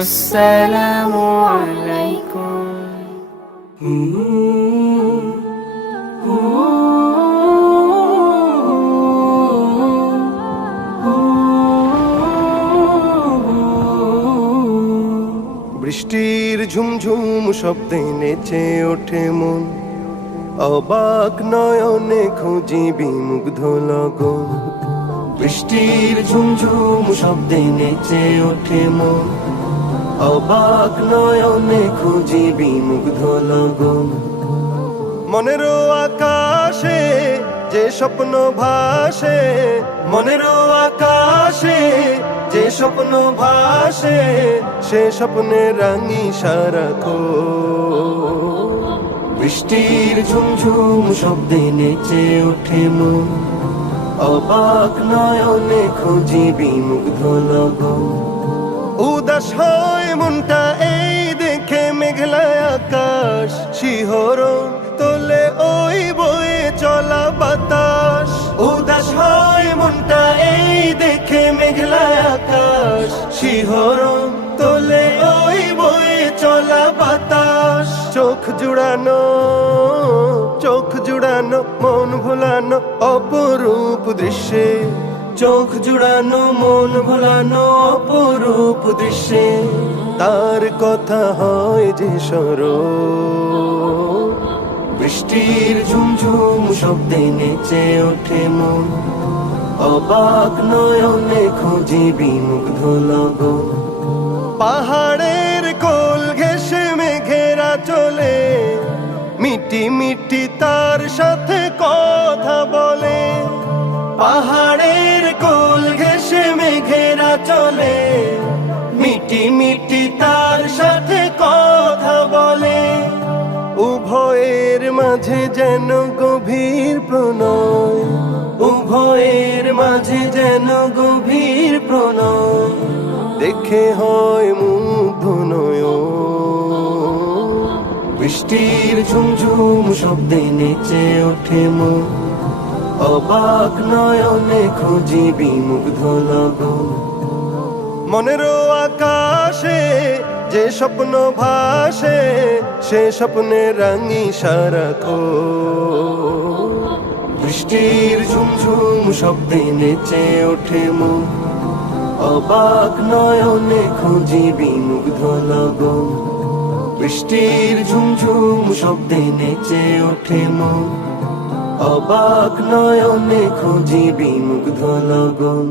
আসসালামু আলাইকুম। বৃষ্টির ঝুমঝুম শব্দে নেচে ওঠে মন, অবাক নয়নে খুঁজি বিমুগ্ধ লগন। বৃষ্টির ঝুমঝুম শব্দে নেচে ওঠে মন, অবাক নয়নে খুঁজি বিমুগ্ধ লগন। মনেরও আকাশে যে স্বপ্ন ভাসে, মনেরও আকাশে যে স্বপ্ন ভাসে, সে স্বপ্নে রাঙি সারাক্ষণ। বৃষ্টির ঝুমঝুম শব্দে নেচে ওঠে মন, অবাক নয়নে খুঁজি বিমুগ্ধ লগন। উদাস হয় মনটা এই দেখে মেঘলা আকাশ, শিহরণ তোলে ওই বয়ে চলা বাতাস। উদাস হয় মনটা এই দেখে মেঘলা আকাশ, শিহরণ তোলে ওই বয়ে চলা বাতাস। চোখ জুড়ানো, চোখ জুড়ানো, মন ভোলানো অপরূপ দৃশ্যে, চোখ জুড়ানো, মন ভোলানো অপরূপ দৃশ্যে। তার কথা হয় যে স্মরণ। বৃষ্টির ঝুমঝুম শব্দে নেচে ওঠে মন, অবাক নয়নে খুঁজি বিমুগ্ধ লগন। পাহাড়ের কোল ঘেঁষে মেঘেরা চলে, মিটি মিটি তার সাথে কথা বলে। পাহাড়ের কোল ঘেঁষে মেঘেরা চলে, মিটি মিটি তার সাথে কথা বলে। উভয়ের মাঝে যেন গভীর প্রণয়, উভয়ের মাঝে যেন গভীর প্রণয়। দেখে হয় মুগ্ধ নয়ন। বৃষ্টির ঝুমঝুম শব্দে নেচে ওঠে মন, অবাক নয়নে খুঁজি বিমুগ্ধ লগন। মনেরও আকাশে যে স্বপ্ন ভাসে, সে স্বপ্নে রাঙি সারাক্ষণ। বৃষ্টির ঝুমঝুম শব্দে নেচে ওঠে মন, অবাক নয়নে খুঁজি বিমুগ্ধ লগন। বৃষ্টির ঝুমঝুম শব্দে নেচে ওঠে মন, অবাক নয়নে খুঁজি বিমুগ্ধ লগন।